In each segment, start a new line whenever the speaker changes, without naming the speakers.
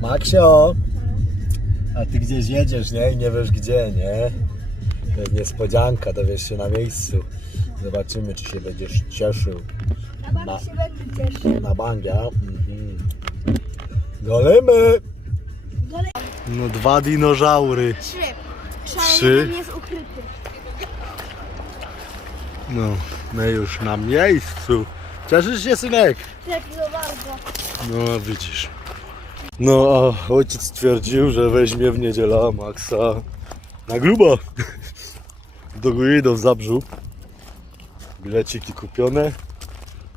Maksio! A ty gdzieś jedziesz, nie? I nie wiesz gdzie, nie? To jest niespodzianka, dowiesz się na miejscu. Zobaczymy, czy się będziesz cieszył.
Na bank się będę cieszył.
Na bangia. Mhm. Golemy!
Gole...
No dwa dinozaury.
Trzy.
Trzy.
Trzy. jest ukryty.
No, my już na miejscu. Cieszysz się, synek?
Tak, no bardzo.
No, widzisz. No, a ojciec stwierdził, że weźmie w niedzielę Maxa na grubo. Do Guido w Zabrzu. Bileciki kupione.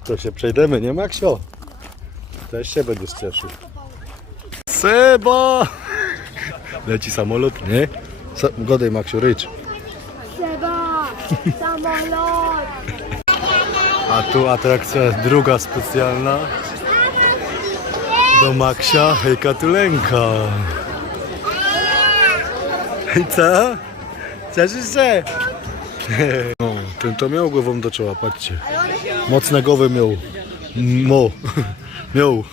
To się przejdziemy, nie Maxio? Też się będziesz cieszył. Seba! Leci samolot, nie? Godaj Maxiu, rycz.
Seba! Samolot!
A tu atrakcja druga specjalna. Do Maksia hejka tulenka. I co? Cieszysz się? No, ten to miał głową do czoła, patrzcie. Mocne głowy miał. Mo. Miał.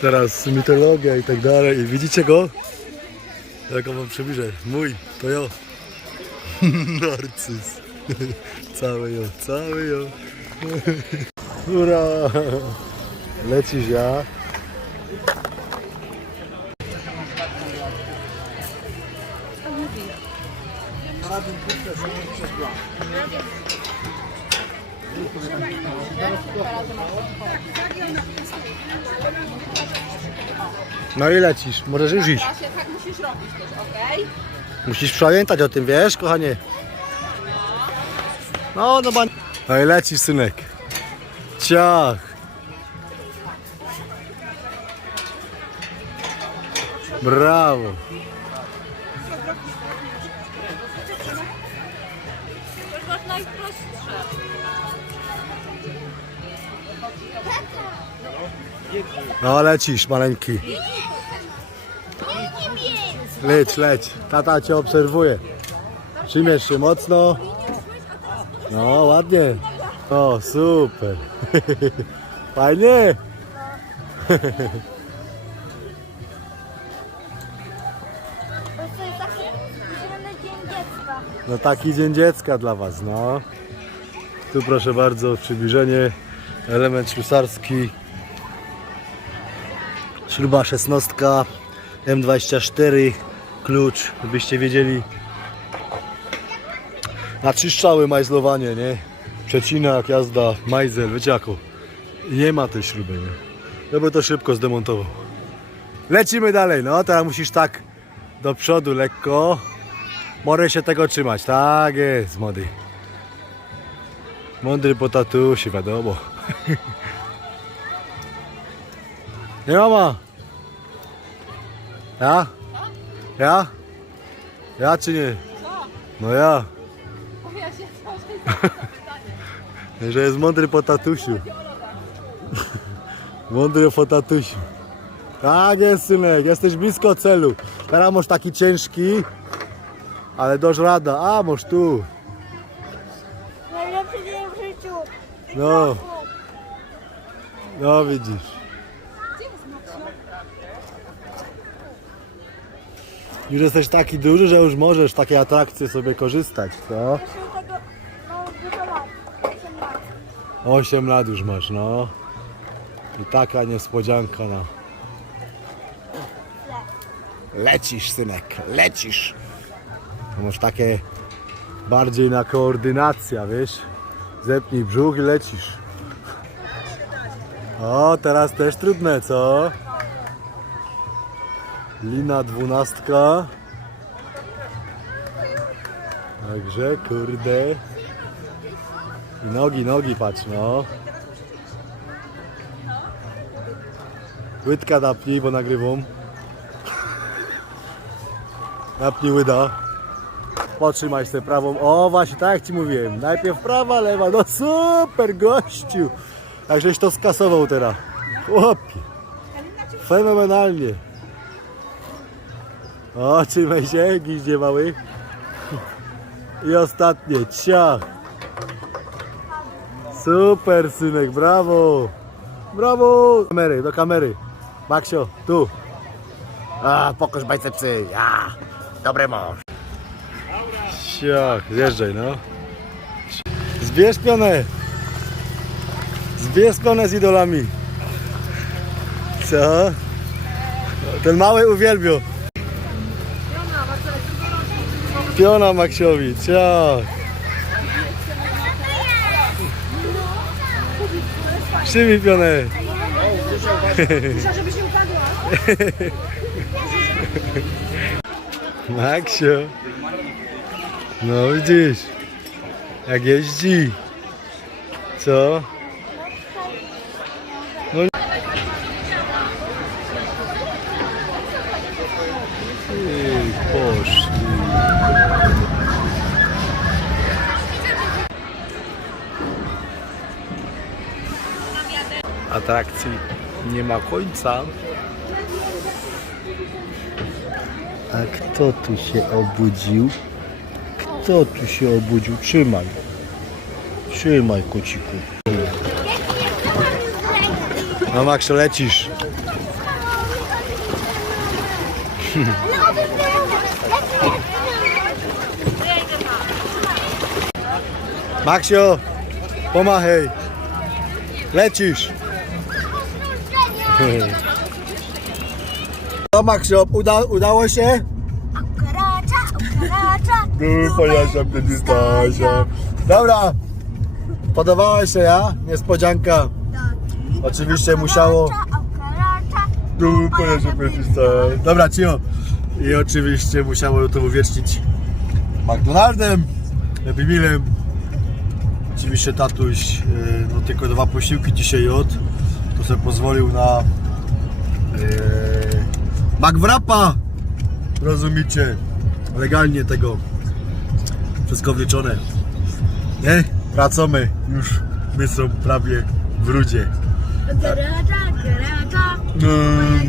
Teraz mitologia i tak dalej. Widzicie go? Jak wam przybliżę. Mój, to ja. Narcyz. Cały jo, cały jo. Ura! Lecisz ja. No i lecisz, możesz już iść.
Tak musisz robić też, okej?
Musisz pamiętać o tym, wiesz, kochanie? No, no. No i lecisz, synek. Ciach. Brawo.
To masz najprostsze.
No lecisz, maleńki. Leć, leć. Tata cię obserwuje. Przymiesz się mocno. No, ładnie. O, super. Fajnie. No taki dzień dziecka dla Was, no. Tu proszę bardzo, przybliżenie. Element ślusarski. Śruba 16 M24 klucz, byście wiedzieli. Na trzy strzały majzlowanie, nie? Przecinak, jazda, majzel, wiecie jako. Nie ma tej śruby, nie? Ja by to szybko zdemontował. Lecimy dalej, no teraz musisz tak do przodu lekko. Może się tego trzymać, tak jest, młody. Mądry po tatusi, wiadomo. Nie mama? Ja? Ja? Ja czy nie? No ja. Że jest mądry po tatusiu. Mądry po tatusiu. Tak jest, synek, jesteś blisko celu. Teraz masz taki ciężki, ale dość rada. A, masz tu.
Najlepszy dzień w życiu.
No, no widzisz. Już jesteś taki duży, że już możesz takie atrakcje sobie korzystać, co?
Jeszcze tego mam dużo lat. 8 lat.
8 lat już masz, no. I taka niespodzianka na... Lecisz, synek, lecisz. To takie bardziej na koordynacja, wiesz? Zepnij brzuch i lecisz. O, teraz też trudne, co? Lina dwunastka. Także, kurde. I nogi, nogi patrz, no. Łydka napnij, bo nagrywam. Napnij łyda. Potrzymaj sobie prawą. O, właśnie, tak jak Ci mówiłem. Najpierw prawa, lewa. No super, gościu. Jak żeś to skasował teraz. Chłopie. Fenomenalnie. O, trzymaj się, giździe mały. I ostatnie, ciach. Super, synek, brawo. Brawo. Do kamery, do kamery. Maksio, tu. A, pokaż bicepsy. Ja. Dobry mąż. Siach, zjeżdżaj no. Zbierz pionę. Zbierz pionę z idolami. Co? Ten mały uwielbiał. Piona Maksiowi, ciach. Przyjmij pionę. Maksio. No widzisz. Jak jeździ. Co? No. Ej, poszli. Atrakcji nie ma końca. A kto tu się obudził? Kto tu się obudził? Trzymaj. Trzymaj kociku. No Maksio, lecisz. Maksio, pomachaj. Lecisz. No Maksio, uda, udało się? Grupa Jasia Stasia. Dobra, podobała się ja? Niespodzianka. Oczywiście musiało. Grupa Jasia Stasia. Dobra, cio. I oczywiście musiało to uwiecznić McDonaldem, Mealem. Oczywiście tatuś, yy, no tylko dwa posiłki dzisiaj jadł. To sobie pozwolił na yy, McWrapa. Rozumiecie? Legalnie tego. Wszystko wliczone. Nie? Wracamy. Już my są prawie w rudzie. No, my